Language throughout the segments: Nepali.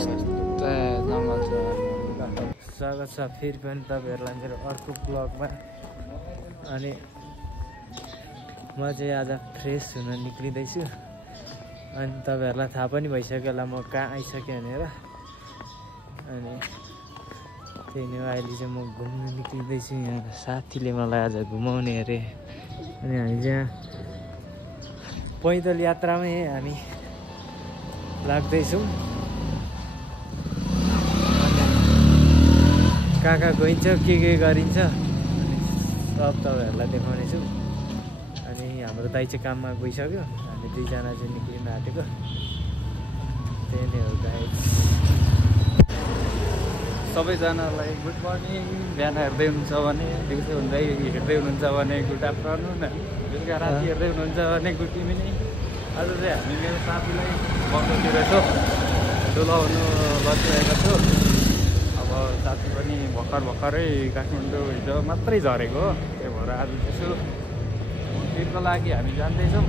जङ्गल छ। स्वागत छ फेरि पनि तपाईँहरूलाई मेरो अर्को ब्लगमा। अनि म चाहिँ आज फ्रेस हुन निक्लिँदैछु। अनि तपाईँहरूलाई थाहा पनि भइसक्यो होला म कहाँ आइसकेँ भनेर। अनि त्यही नै अहिले चाहिँ म घुम्नु निक्लिँदैछु। यहाँ साथीले मलाई आज घुमाउने अरे। अनि हामी चाहिँ पैदल यात्रामै हामी लाग्दैछौँ। कहाँ कहाँ गइन्छ के गरिन्छ सब तपाईँहरूलाई देखाउनेछु। अनि हाम्रो दाइ चाहिँ काममा गइसक्यो। हामी दुईजना चाहिँ निक्लिन आँटेको। त्यही नै हो गाइस। सबैजनालाई गुड मर्निङ। बिहान हेर्दै हुनुहुन्छ भने, दिउँसो हेर्दै हुनुहुन्छ भने गुड आफ्टरनुन, बेलुका राति हेर्दै हुनुहुन्छ भने गुड इभिनिङ। आज चाहिँ हामी मेरो साथीलाई बङ्गोतिर छौँ डुलाउनु लगिरहेको छु। अब साथी पनि भर्खरै काठमाडौँ हिजो मात्रै झरेको हो। त्यही भएर आज त्यसो ट्रिपको लागि हामी जाँदैछौँ।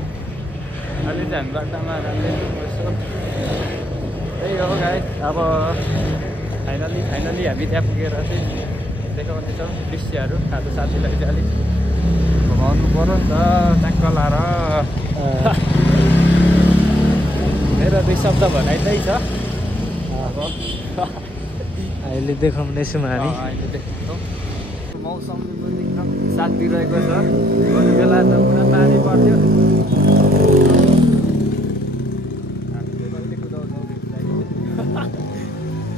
अहिले चाहिँ हामी बाटामा जाँदैछौँ यसो। त्यही हो गाइस। अब फाइनली हामी त्यहाँ पुगेर चाहिँ देखाउनेछौँ दृश्यहरू। आज साथीलाई चाहिँ अलिक घुमाउनु पऱ्यो नि त ट्याक्क लाएर। मेरो 2 शब्द भनाइँदै छ। अब अहिले देखाउँदैछौँ हामी। अहिले देखाउँछौँ। मौसमले पनि एकदम साथ दिइरहेको छ। अरू बेला त पुरा पानी पर्थ्यो।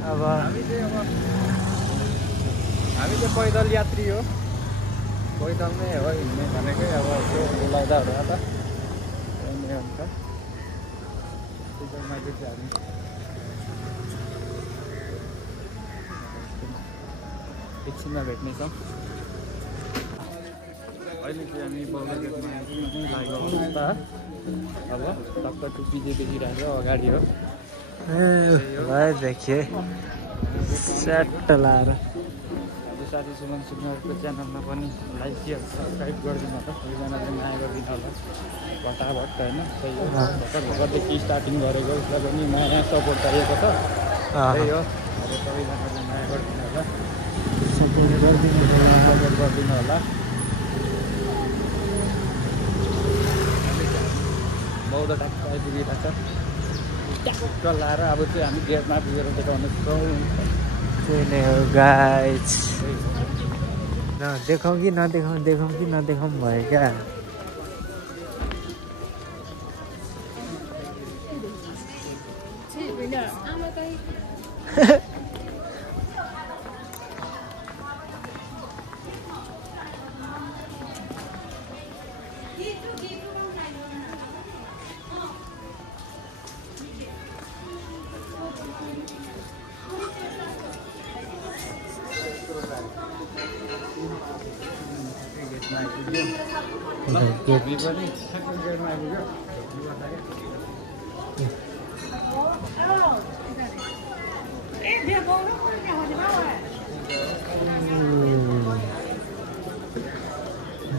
अब हामी चाहिँ पैदल यात्री हो। पैदलमै हो हिँड्ने भनेकै। अब यसो बोलाउँदा होला त हुन्छ। पैदलमा चाहिँ हामी एकछिनमा भेट्नेछौँ। अहिले चाहिँ हामी बौद्ध गेटमा लागेको अवस्था। अब टक्क टुप्पी चाहिँ देखिरहेको अगाडि हो। देखिए सेट लाएर साथी सुमन सुक्नरको च्यानलमा पनि लाइक र सब्सक्राइब गरिदिनु होला। सबैजनाले माया गरिदिनु होला फटाफट होइन। त्यही हो भर्खरदेखि स्टार्टिङ गरेको उसलाई पनि माया सपोर्ट चाहिएको छ। त्यही हो अब सबैजनाले माया गरिदिनु होला, सपोर्ट गरिदिनु होला। बौद्ध ट्याक्क आइपुगिरहेको छ। ट्याक्क लाएर अब चाहिँ हामी गेटमा पुगेर देखाउनेछौँ। त्यही नै हो गाइस। देखाउँ कि नदेखाउँ भयो क्या।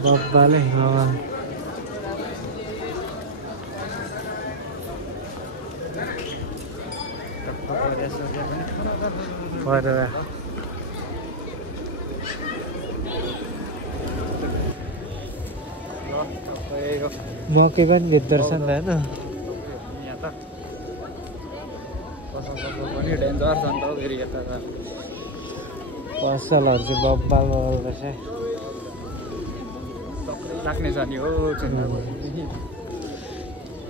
बब्बाले हावा परेर मकै पनि भित्र छ नि त होइन। यहाँ त पसल पनि डेन्जर छ नि त फेरि यता त पसलहरू चाहिँ बब्बाल रहेछ। लाग्ने छ नि हो चिन्ता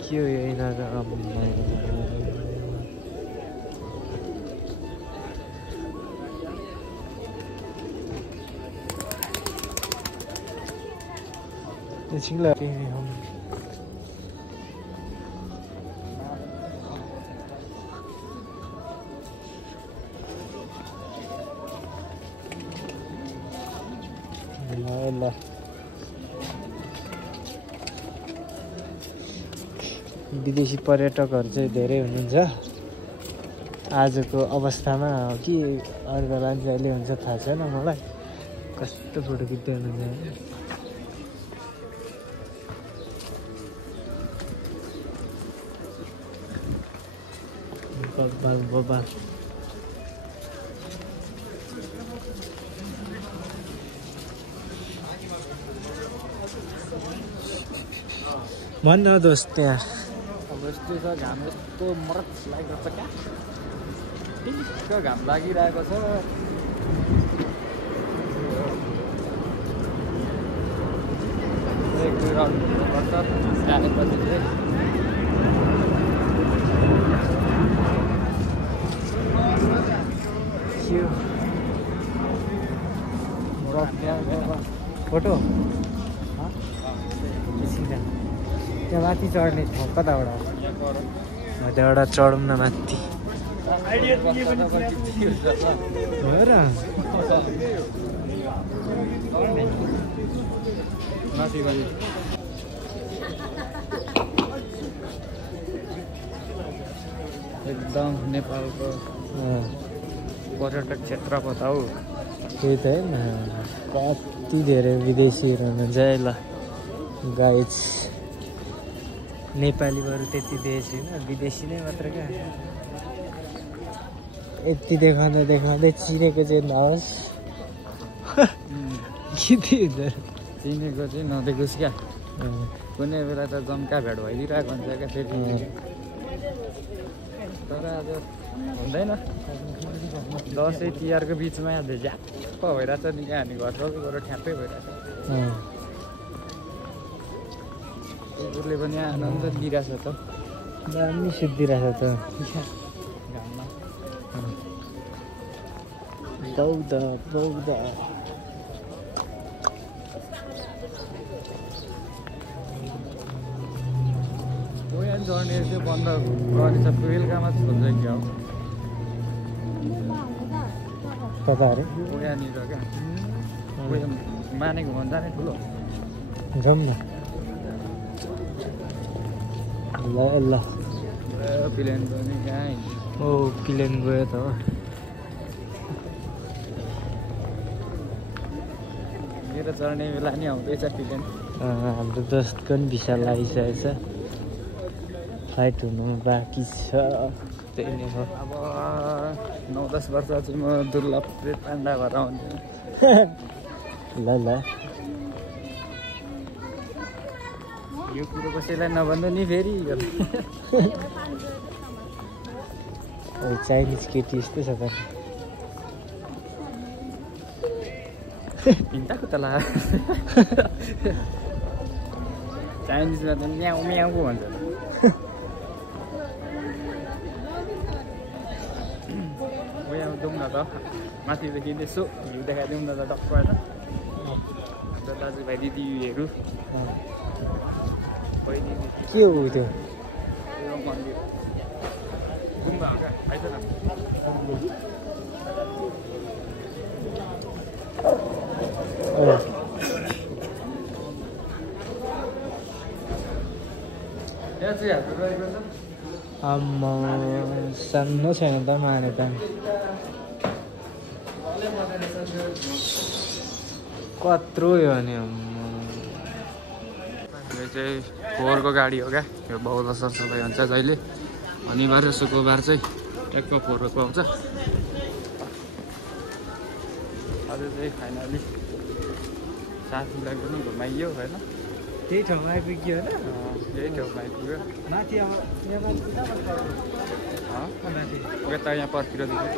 के हो यिनीहरू। एकछिन ल विदेशी पर्यटकहरू चाहिँ धेरै हुनुहुन्छ आजको अवस्थामा कि अरू बेला जहिले हुन्छ थाहा छैन मलाई। कस्तो फोटो खिच्दै हुनुहुन्छ। बब्बाल भन्न दोस्त त्यहाँ अब यस्तो छ घाम यस्तो मरच लागिरहेको छ क्या टिक्क घाम लागिरहेको छ फोटो त्यहाँ माथि चढ्ने ठाउँ कताबाट त्यहाँबाट चढौँ न माथि हो र एकदम नेपालको पर्यटक क्षेत्र बताऊ त्यही त होइन कति धेरै विदेशीहरू हुनुहुन्छ है ल गाइड्स नेपालीहरू त्यति देखेको छैन विदेशी नै मात्र क्या यति देखाउँदा देखाउँदै चिनेको चाहिँ नहोस् के हुन्छ चिनेको चाहिँ नदेखोस् क्या कुनै बेला त जम्का भेट भइदिइरहेको हुन्छ क्या फेरि तर आज हुँदैन दसैँ तिहारको बिचमा झ्याप्प भइरहेछ नि क्या हामी घर सबै गएर ठ्याप्पै भइरहेछ कुकुरले पनि आनन्द दिइरहेछ त दामी सुत्दिरहेछ त घाममा बौद्ध बौद्ध ओयान झर्ने चाहिँ बन्द गरेछ बेलुकामा चाहिँ हुन्छ क्या हो कता अरे ओयानिर क्या ओया मानेको भन्छ नि ठुलो जाउँ न ल ल प्लेन पनि कहाँ ओ प्लेन गयो त हो मेरो चढ्ने बेला नि आउँदैछ प्लेन हाम्रो दोस्तको पनि भिसा लागिसकेको छ फ्लाइट हुनु बाँकी छ त्यही नै हो अब 9-10 वर्ष चाहिँ म दुर्लभ पाण्डा भएर आउँछु ल ल यो कुरो कसैलाई नभन्नु नि फेरि चाइनिज केटी यस्तै छ त हिँड्दाको त ला चाइनिजमा त म्याउ म्याउको भन्छ जाउँ न त माथिदेखि यसो भ्यू देखाइदिउँ न त टक्क होइन अन्त दाजुभाइ दिदीहरू के हो त्यो मन्दिर गुम्बा हो क्या आइज न यहाँ चाहिँ हाम्रो रहेको छ आम्मा सानो छैन त माने त कत्रो यो नि यो चाहिँ फोहोरको गाडी हो क्या यो बहुल सरसफाइ हुन्छ जहिले अनिवार्य शुक्रबार चाहिँ ट्याक्क फोहोरको आउँछ आज चाहिँ फाइनली साथीलाई पनि घुमाइयो होइन त्यही ठाउँमा आइपुग्यो होइन यही ठाउँमा आइपुग्यो माथि अब माथि यता यहाँ पर्खिरदेखि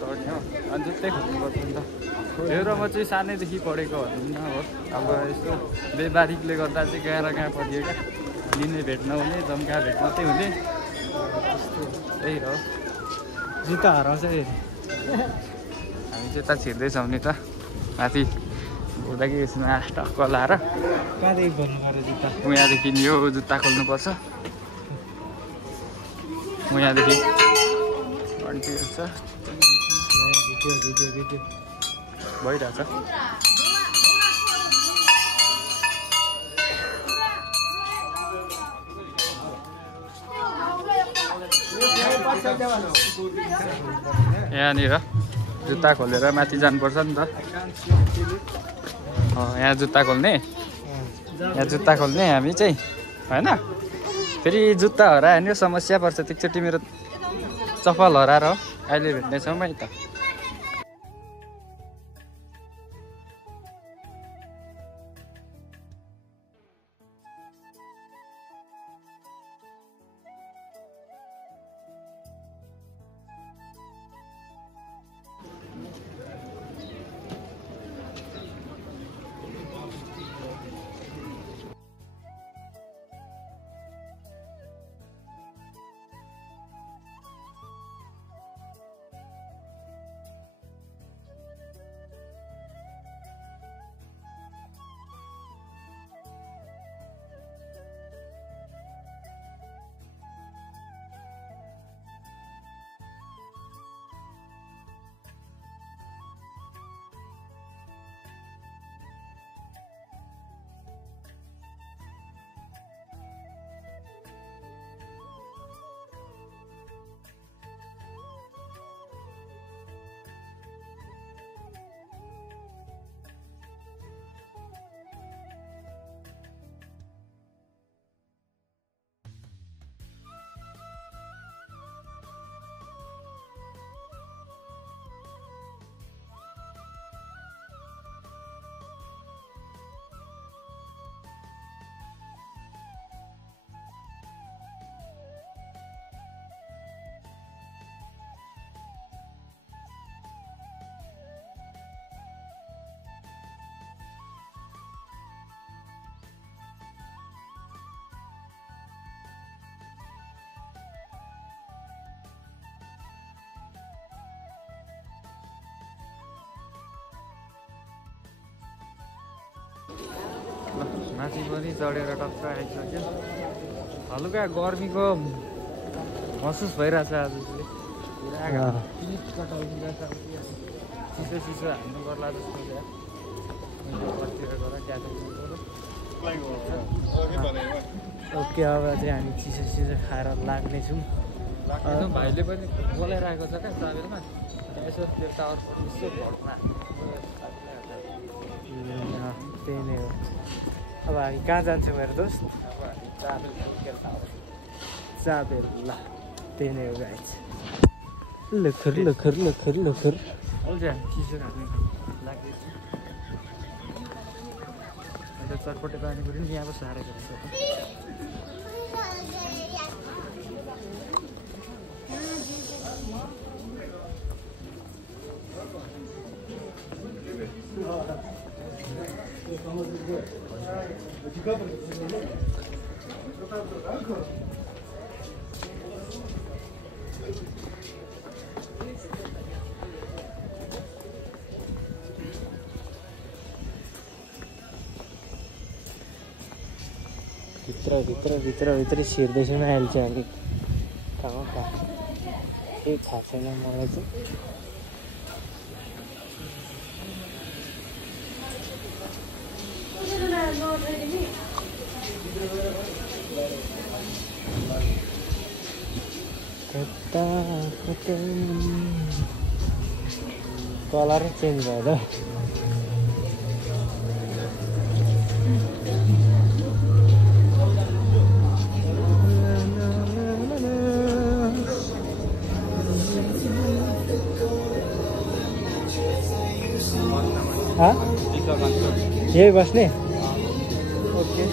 चढ्ने हो अनि जुत्तै खोज्नुपर्छ नि त मेरो म चाहिँ सानैदेखि पढेको भनौँ न अब यस्तो बेबारिकले गर्दा चाहिँ कहाँ पढियो क्या लिने भेट नहुने जम्का भेट मात्रै हुने त्यही हो जुत्ता हराउँछ हामी चाहिँ यता छिर्दैछौँ नि त माथि हुँदाखेरि यसमा टक्क लाएर कहाँदेखि खोल्नु पऱ्यो जुत्ता यहाँदेखि यो जुत्ता खोल्नुपर्छ यहाँदेखि कन्टिन्यू छ भइरहेछ यहाँनिर जुत्ता खोलेर माथि जानुपर्छ नि त यहाँ जुत्ता खोल्ने हामी चाहिँ होइन फेरि जुत्ता हरायो भने समस्या पर्छ एकचोटि मेरो चप्पल हराएर अहिले भेट्नेछौँ है त माथि पनि चढेर टक्क आइसक्यो हल्का गर्मीको महसुस भइरहेछ आज चाहिँ चिसो हान्नु पर्ला जस्तो क्या बस्तिर गएर ओके अब चाहिँ हामी चिसो खाएर लाग्नेछौँ भाइले पनि बोलाइरहेको छ क्या ट्राभेलमा यसो त्यो टावर यसो भल्टमा त्यही नै हो अब हामी कहाँ जान्छौँ मेरो दोस्त अब हामी ट्राभल चाबेल ल त्यही नै हो गाइज लखर लखर लखर लखर चिसो खानु लाग्दैछ अन्त चटपटे पानीपुरी पनि यहाँ पो सारेको रहेछ भित्रै छिर्दैछु नि अहिले चाहिँ अलिक कहाँ केही थाहा छैन मलाई चाहिँ कलर चेन्ज भयो त यही बस्ने ओके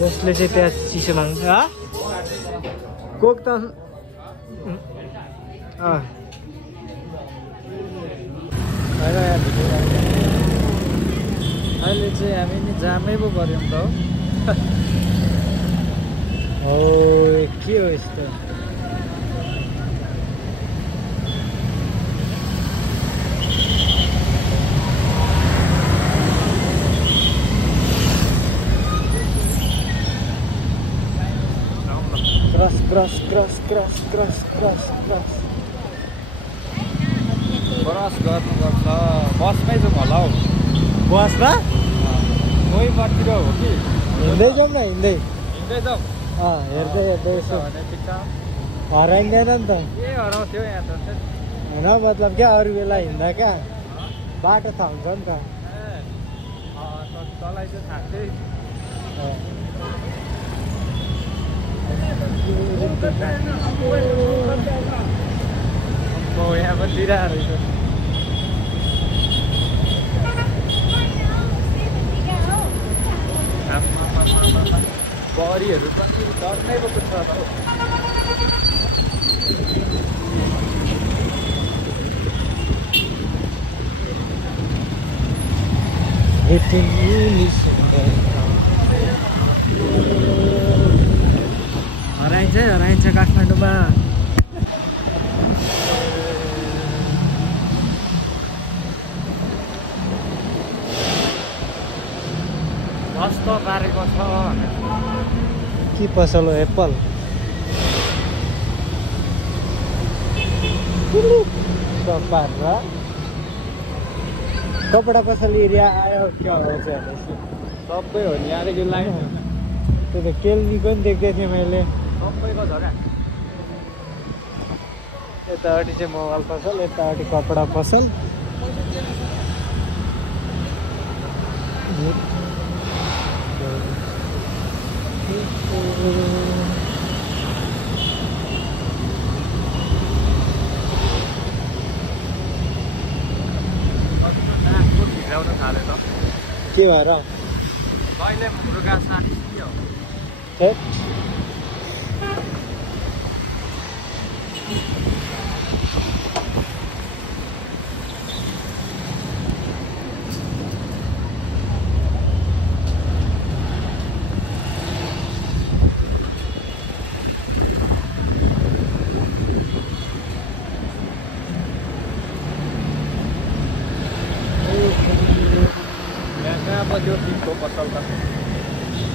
जसले चाहिँ त्यहाँ चिसो माग्छ कोक त अहिले चाहिँ हामी नि जामै पो गऱ्यौँ त हो के हो यस्तो क्रस गर्नुपर्छ बसमै जाउँ होला हौ बसमा कोही बाटतिर हो कि हिँड्दै जाउँ न हिँड्दै जाउँ हेर्दै यसो भने ठिक छ हराइँदैन नि त के हराउँथ्यो यहाँ त होइन मतलब क्या अरू बेला हिँड्दा क्या बाटो थाहा हुन्छ नि त तँलाई चाहिँ थाहा थिएँ यहाँ पनि दिइरहेको रहेछ बडीहरू पनि डरमै पो छ हराइन्छ काठमाडौँमा कस्तो पारेको छ के पसल हो एप्पल पारेर कपडा पसल एरिया आयो क्या हो चाहिँ सबै हो नि अलिकति लाइन त्यो त केल्मीको पनि देख्दै थिएँ मैले सबैको छ क्या यतापट्टि चाहिँ मोबाइल पसल यतापट्टि कपडा पसल के भएर कहिले मुर्गा साथी हो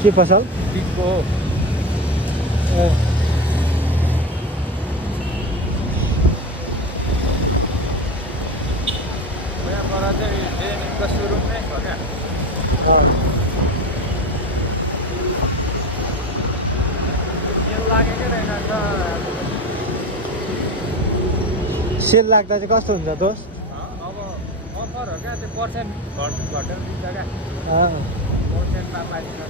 के पसल टिकको यहाँबाट चाहिँ डेनिमको सुरुम नै छ क्या लागेकै रहेछ सेल लाग्दा चाहिँ कस्तो हुन्छ दोस्त अब अफर हो क्या त्यो पर्सेन्ट घटेर दिन्छ क्या अँ पर्सेन्टमा पाइदिन्छ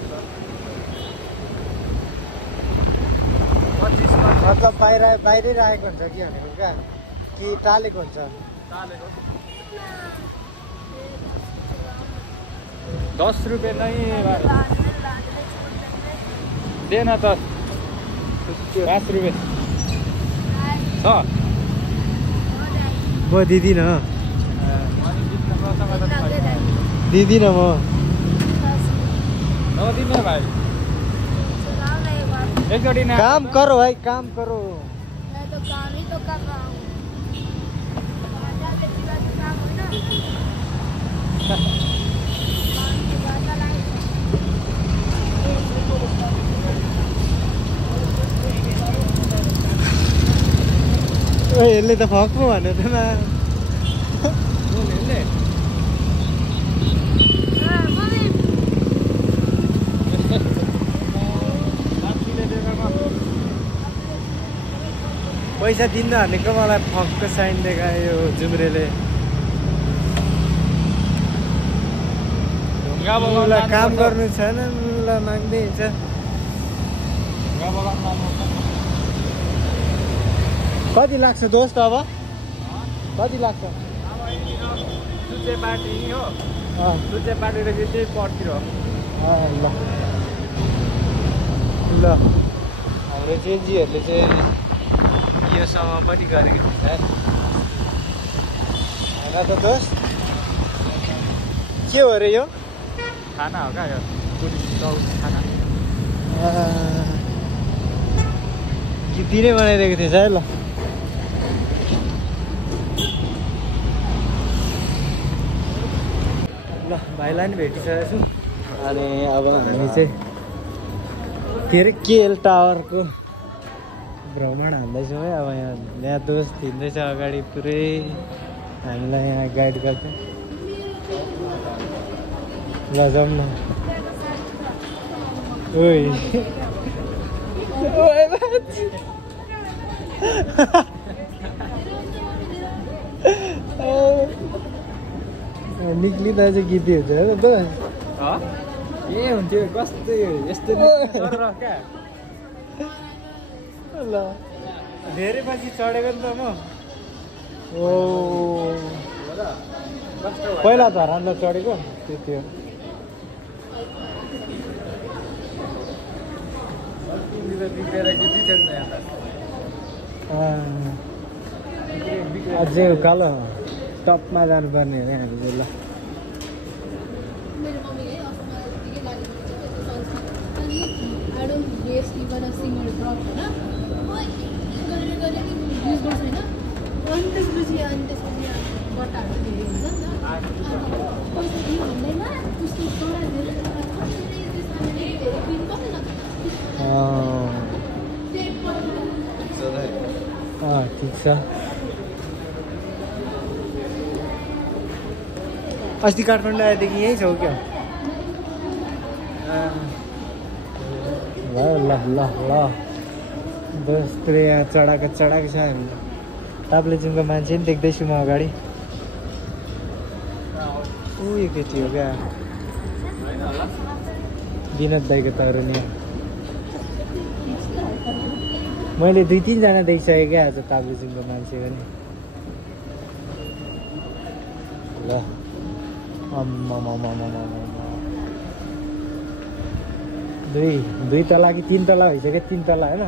25 मतलब बाहिरै राखेको हुन्छ कि भनेको क्या कि टालेको हुन्छ टालेको 10 रुपियाँ नै देन त 5 रुपियाँ छ म दिदिनँ दिदिनँ म नदिन भाइ एकचोटि काम करो भाइ काम करो मैं तो काम ही तो कर रहा हूँ यसले त फक्नु भन्यो त पैसा दिन्न भनेको मलाई फकको साइन देखायो जुम्रेले ल काम गर्नु छैन ल माग्दै हिँड्छ कति लाग्छ दोस्त अब कति लाग्छ सुचे बाटी हो अँ सुचे बाटेर चाहिँ पर्तिर हो ल ल हाम्रो चेन्जीहरूले चाहिँ योसँग पनि गरेको थिएछ होइन त दोस्त के हो अरे यो खाना हो क्या यो पुरी चाउल खाना दिनै बनाइदिएको थिएछ है ल ल भाइलाई नि भेटिसकेको छु अनि अब हामी चाहिँ के अरे केएल टावरको भ्रमण हान्दैछौँ है अब यहाँ दोस्त हिँड्दैछ अगाडि पुरै हामीलाई यहाँ गाइड गर्छ ल जाउँ न ओइ निक्लिँदा चाहिँ गीती हुन्छ है त के हुन्थ्यो कस्तो यस्तो क्या ल धेरै पछि चढेको नि त म ओ पहिला धरानमा चढेको त्यति हो अझै उकालो टपमा जानुपर्ने अरे हामी चाहिँ ल मेरे मम्मी है I don't waste even a single drop होइन गरेर युज गर्छ होइन अनि त्यसपछि बट्टाहरू धेरै हुन्छ नि त पैसा दियो भन्दैन त्यस्तो चढाइदिएर ठिक छ अस्ति काठमाडौँ आएदेखि यहीँ छौ क्या ल ल ल ल दोस्त यहाँ चढाएको छ हामी ताप्लेजुङको मान्छे नि देख्दैछु म अगाडि ऊ यो केटी हो क्या विनोद दाइको तरुनी मैले 2-3 जना देखिसकेँ क्या आज ताप्लेजुङको मान्छे पनि ल दुई तला कि 3 तला भइसक्यो 3 तला होइन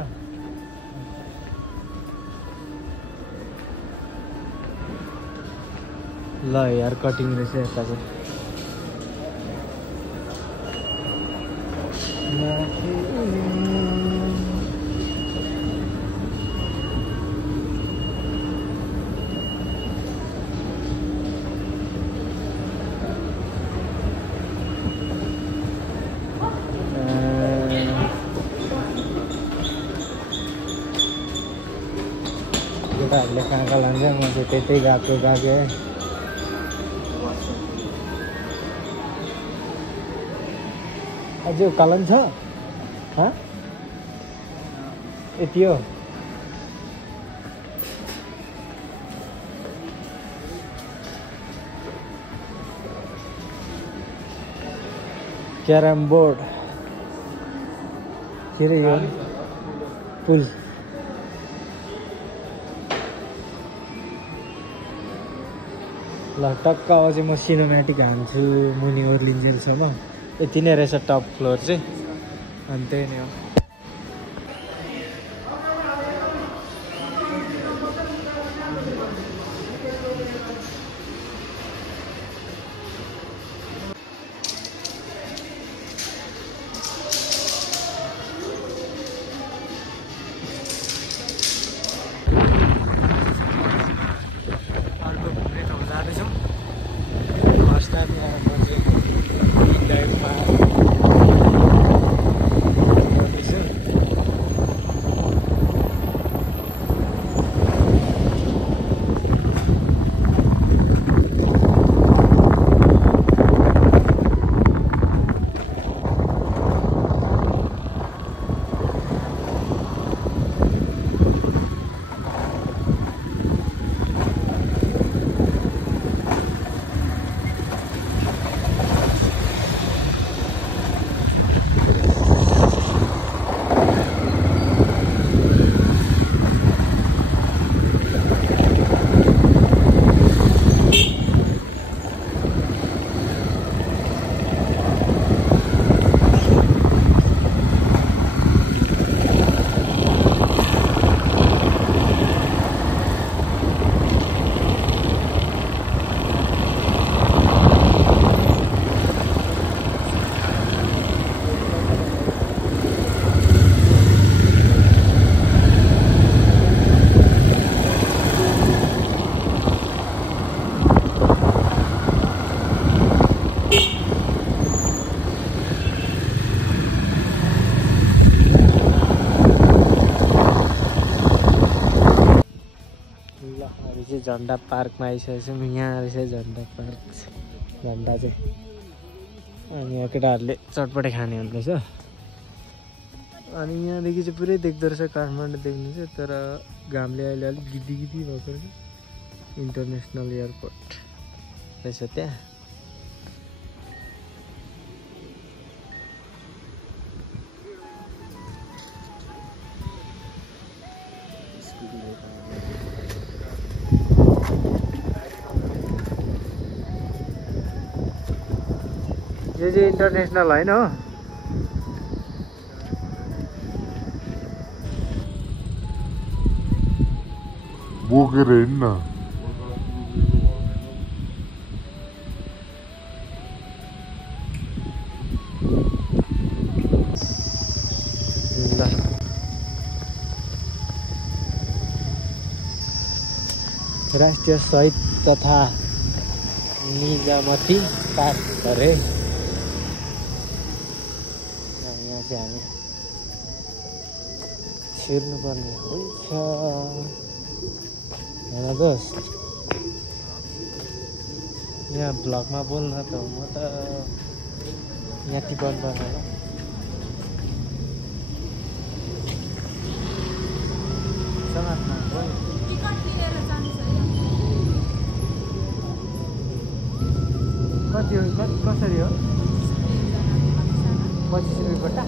ल यार कटिङ रहेछ यता चाहिँ केटाहरूले कहाँ कहाँ लान्छ म चाहिँ त्यतै गएको अझै कलन छ यति हो क्यारम बोर्ड के अरे यो पुल ल टक्क अब चाहिँ म सिनेमेटिक हान्छु मुनि ओर्लिन्जेलसम्म यति नै रहेछ टप फ्लोर चाहिँ अनि त्यही नै हो झन्डा पार्कमा आइसकेको छौँ यहाँ रहेछ झन्डा पार्क झन्डा चाहिँ अनि यहाँ केटाहरूले चटपटे खाने हुँदैछ अनि यहाँदेखि चाहिँ पुरै देख्दो रहेछ काठमाडौँ देख्नु चाहिँ तर घामले अहिले अलिक गिद्दी भएको रहेछ इन्टरनेसनल एयरपोर्ट रहेछ त्यहाँ यो चाहिँ इन्टरनेसनल होइन हो बोकेर हिँड्न राष्ट्रिय शहीद तथा निजामती पार्क अरे यहाँ चाहिँ हामी छिर्नुपर्ने हुन्छ होइन दोस्त यहाँ भ्लगमा बोल्न त म त यहाँ टिकट गर्न होला समाजमा कति हो कसरी हो 25 रुपियाँ गोटा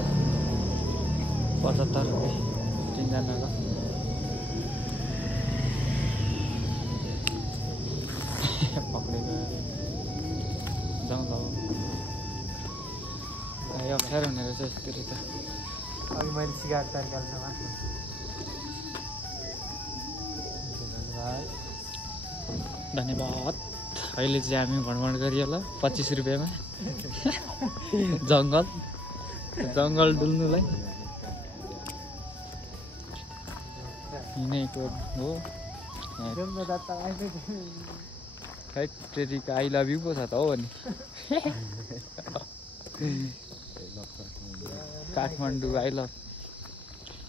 75 रुपियाँ तिनजनाको पक्रेको जाउँ ल यो अप्ठ्यारो हुने रहेछ यस्तरी त अघि मैले सिगारेट तरिकाल समाज धन्यवाद अहिले चाहिँ हामी भ्रमण गरियो होला 25 रुपियाँमा जङ्गल डुल्नुलाई यिनैको हो खै ट्रेरीको आई लभ यू पो छ त हो नि काठमाडौँ आई लभ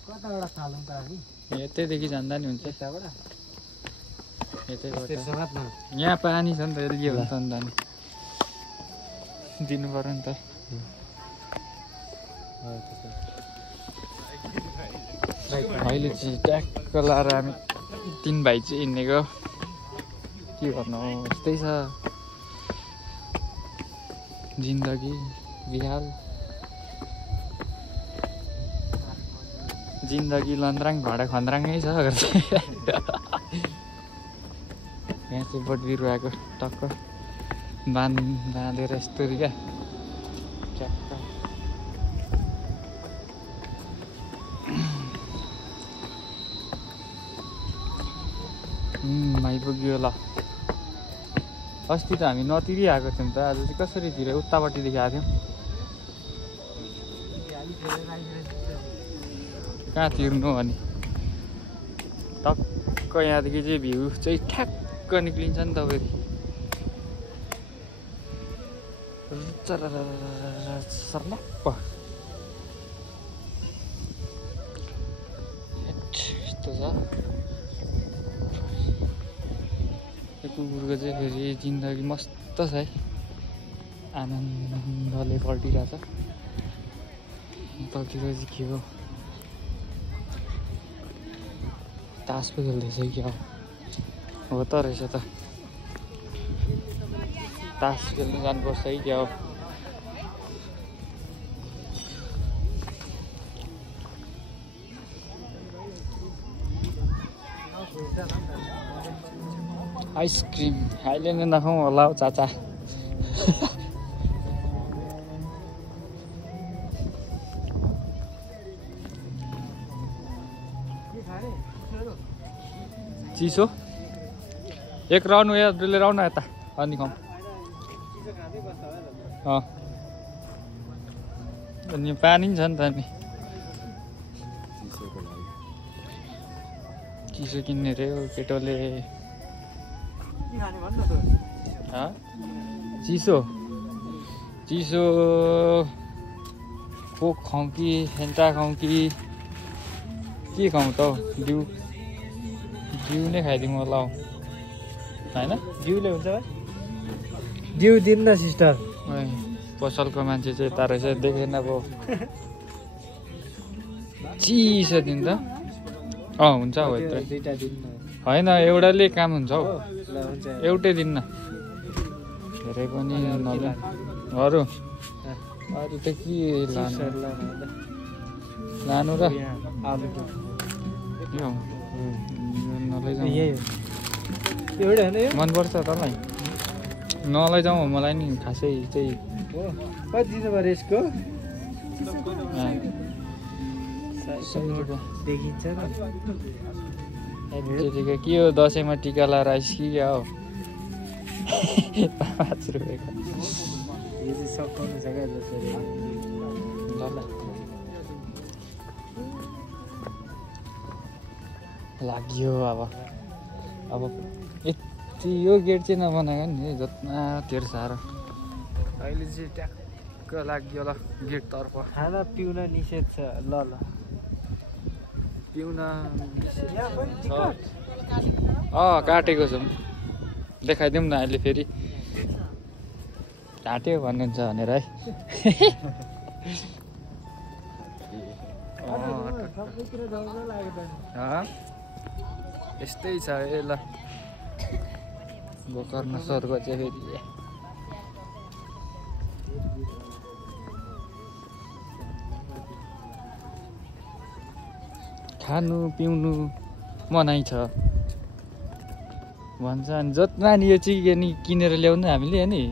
कताबाट थालौँ त हामी यतैदेखि जान्दा नि हुन्छ यताबाट यहाँ पानी छ नि त लियो भने त अनि दिनु पर्यो नि त अहिले चाहिँ ट्याक्क लाएर हामी 3 भाइ चाहिँ हिँडेको के गर्नु यस्तै छ जिन्दगी बिहाल जिन्दगी लन्द्राङ भाँडा खन्द्राङै छ यहाँ चाहिँ बोट बिरुवाको टक्क बाँधेर यस्तो क्या ट्याक्क आइपुग्यो ल अस्ति त हामी नतिरी आएको थियौँ त आज चाहिँ कसरी तिर्यो उतापट्टिदेखि आएको थियौँ कहाँ तिर्नु अनि टक्क यहाँदेखि चाहिँ भ्यू चाहिँ ठ्याक्क निक्लिन्छ नि त फेरि सर्लप्प यस्तो छ कुकुरको चाहिँ फेरि जिन्दगी मस्त छ है आनन्दले पल्टिरहेछ तलतिर चाहिँ के हो तास पो खेल्दैछ क्या हो त रहेछ त तास खेल्नु जानुपर्छ है क्या हो आइसक्रिम अहिले नै नखाउँ होला हौ चाचा चिसो एक राउन्ड या लिएर आउन यता अनि खाउँ अनि पानी पनि छ नि त अनि चिसो किन्ने रे केटोले चिसो चिसो कोक खाउँ कि फेन्टा खाउँ कि के खाउँ त डिउ डिउ नै खाइदिउँ होला हौ होइन जिउले हुन्छ भाइ जिउ दिनु न सिस्टर पसलको मान्छे चाहिँ यता रहेछ देखेन अब चिसो दिन त हुन्छ हो दुईटा दिन होइन एउटाले काम हुन्छ हौ हुन्छ एउटै दिन न धेरै पनि अरू त के लानु र नलैजाउँ एउटै होइन यो मनपर्छ तँलाई नलैजाउँ मलाई नि खासै चाहिँ कति दिनु पऱ्यो यसको देखिन्छ के हो दसैँमा टिका लाएर आइस कि क्या हो 5 रुपियाँको यो चाहिँ सकाउनु छ क्या जसरी लाग्यो अब यति यो गेट चाहिँ नबनाएको नि जत्मा तेरो साह्रो अहिले चाहिँ ट्याक्क लाग्यो ल गेटतर्फ खाना पिउन निषेध छ ल पिउन काटेको छौँ देखाइदिउँ न अहिले फेरि काट्यो भन्नुहुन्छ भनेर है यस्तै छ है ल गोकर्ण स्वर्ग चाहिँ फेरि खानु पिउनु मनाइ छ भन्छ अनि जत्रा नि यो चाहिँ नि किनेर ल्याउनु हामीले अनि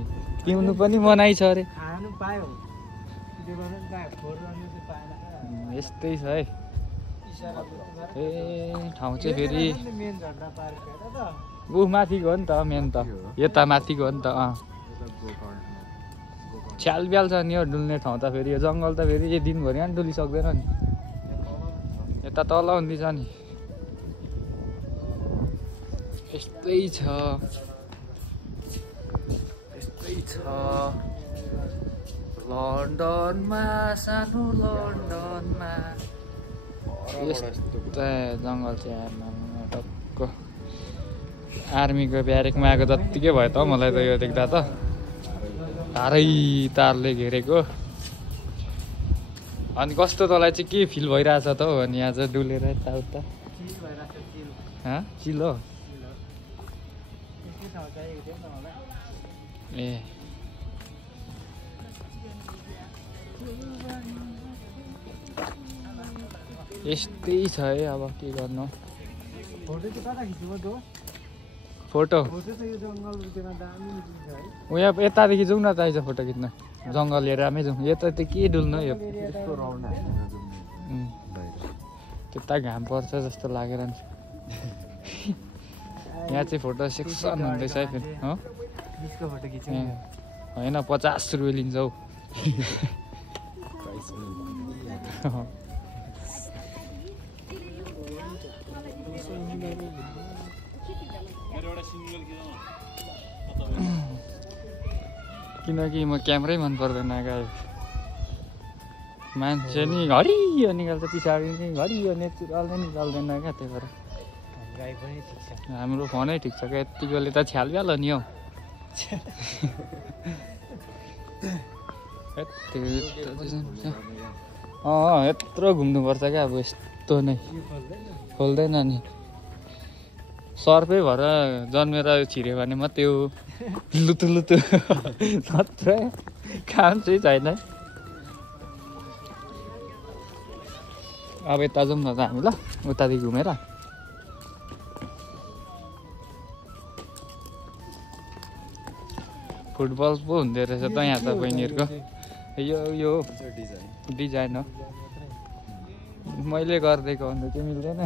पिउनु पनि मनाइ छ अरे खानु पायो यस्तै छ है ए ठाउँ चाहिँ फेरि ऊ माथिको हो नि त मेन त यता माथिको हो नि त छ्याल ब्याल छ नि हो डुल्ने ठाउँ त फेरि यो जङ्गल त फेरि यो दिनभरि पनि डुलिसक्दैन नि यता तल हुँदैछ नि यस्तै छ लन्डनमा सानो लन्डनमा यस्तो जङ्गल चाहिँ टक्क आर्मीको ब्यारेकमा आएको जत्तिकै भयो त मलाई त यो देख्दा त हारै तारले घेरेको अनि कस्तो तँलाई चाहिँ के फिल भइरहेछ त हौ अनि आज डुलेर यताउता चिल हो ए यस्तै छ है अब के गर्नु फोटो यहाँ यतादेखि जाउँ न त आइज फोटो खिच्न जङ्गल एरियामै जाउँ यता त के डुल्नु यो त्यता घाम पर्छ जस्तो लागेर यहाँ चाहिँ फोटो सेक्सन हुँदैछ है फेरि होइन 50 रुपियाँ लिन्छ हौ किनकि म क्यामेरै मन पर्दैन गाई मान्छे नि हरियो निकाल्छ पछाडि नि हरियो नेचुरल नै निकाल्दैन क्या त्यही भएर गाई पनि ठिक छ हाम्रो फोनै ठिक छ क्या यतिकोले त छ्यालब्याल नि हौ यत्रो घुम्नुपर्छ क्या अब यस्तो नै खोल्दैन नि सर्फै भएर जन्मेर छिर्यो भने मात्रै हो लुतु लुतु नत्र काम चाहिँ छैन अब यता जाउँ न त हामी ल उतादेखि घुमेर फुटबल पो हुँदो रहेछ त यहाँ त बहिनीहरूको यो डिजाइन हो मैले गरिदिएको भन्दा चाहिँ मिल्दैन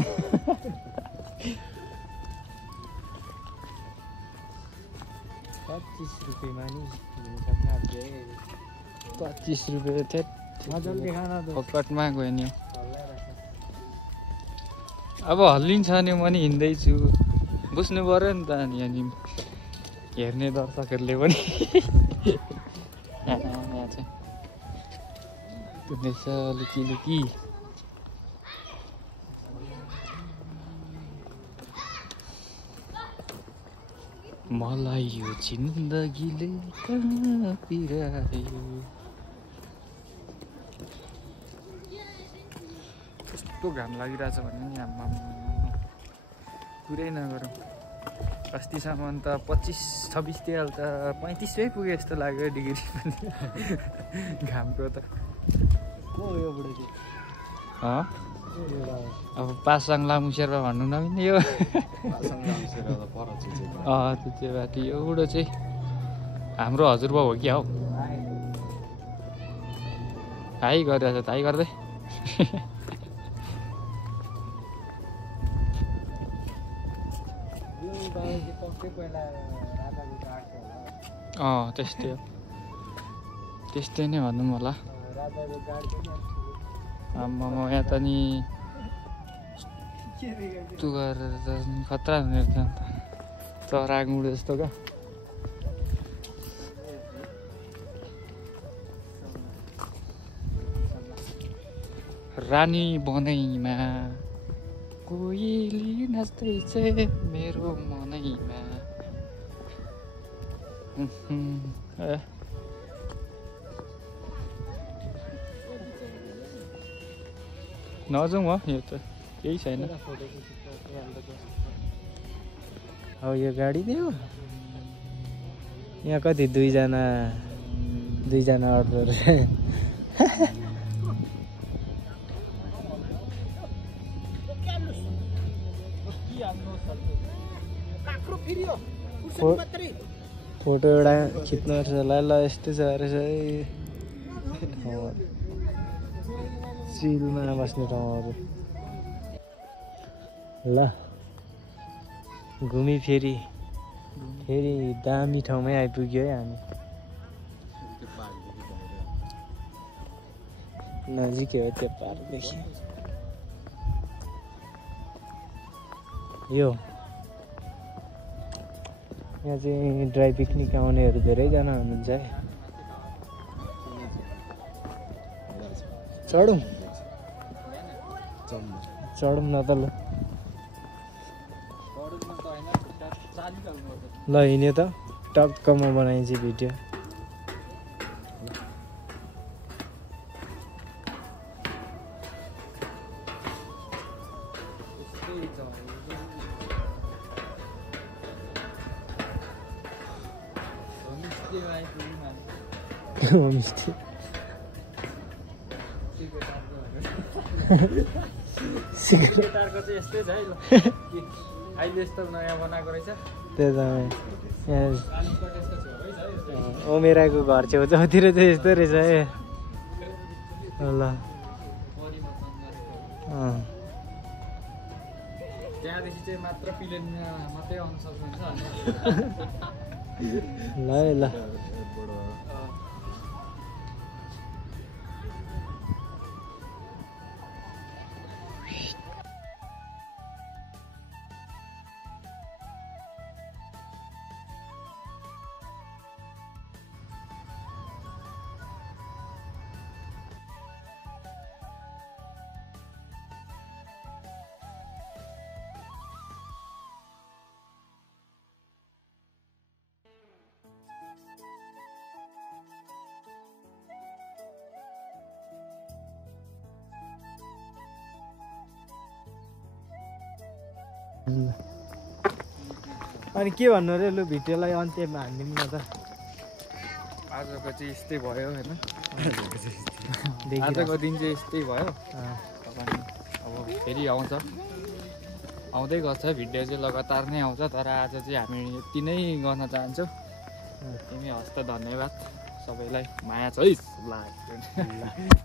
25 रुपियाँमा नि 25 रुपियाँ थियो पकटमा गयो नि अब हल्लिन्छ नि म नि हिँड्दैछु बुझ्नु पऱ्यो नि त अनि हेर्ने दर्शकहरूले पनि यहाँ चाहिँ हुँदैछ लुकी लुकी मलाई यो जिन्दगीले कहाँ पिरायो कस्तो घाम लागिरहेछ भने नि आम्मा कुरै नगरौँ अस्तिसम्म त 25-26 त्यो त 35 पुग्यो जस्तो लाग्यो डिग्री पनि घामको त अब पासाङ लामु शेर्पा भन्नु नमिल्ने यो त्यो बाटो यो बुढो चाहिँ हाम्रो हजुरबा हो क्या हौ हाई गरिरहेछ त हाई गर्दै त्यस्तै हो त्यस्तै नै भनौँ होला आम्मा यहाँ त नि यस्तो गरेर त खतरा हुने रहेछ नि त चरा गुँड जस्तो क्या रानी बनैमा कोइली नाच्दैछ मेरो मनैमा नजाउँ हो यो त केही छैन अब यो गाडी नै हो यहाँ कति दुईजना अट्दो रहेछ फोटो एउटा खिच्नु पर्छ ल यस्तो छ रहेछ है चिलमा बस्ने ठाउँहरू ल घुमी फेरि दामी ठाउँमै आइपुग्यो है हामी नजिकै हो त्यो पार्कदेखि यो यहाँ चाहिँ ड्राई पिकनिक आउनेहरू धेरैजना हुनुहुन्छ है चढौँ न त ल ल हिँड्यो त टक्क म बनाइदिन्छु भिडियो होमस्टे सिकेटारको चाहिँ यस्तै छ है ल अहिले यस्तो नयाँ बनाएको रहेछ त्यही त ओमेराको घर छेउछाउतिर चाहिँ यस्तो रहेछ है ल त्यहाँदेखि चाहिँ मात्र प्लेन मात्रै आउन सक्नुहुन्छ ल ल अनि के भन्नु रे लु भिडियोलाई अन्त्यमा हानिदिउँ न त आजको चाहिँ यस्तै भयो होइन देखिरहेको आजको दिन चाहिँ यस्तै भयो अँ। अब फेरि आउँछ आउँदै गर्छ भिडियो चाहिँ लगातार नै आउँछ तर आज चाहिँ हामी यति नै गर्न चाहन्छौँ तिमी हस्त धन्यवाद सबैलाई माया छ है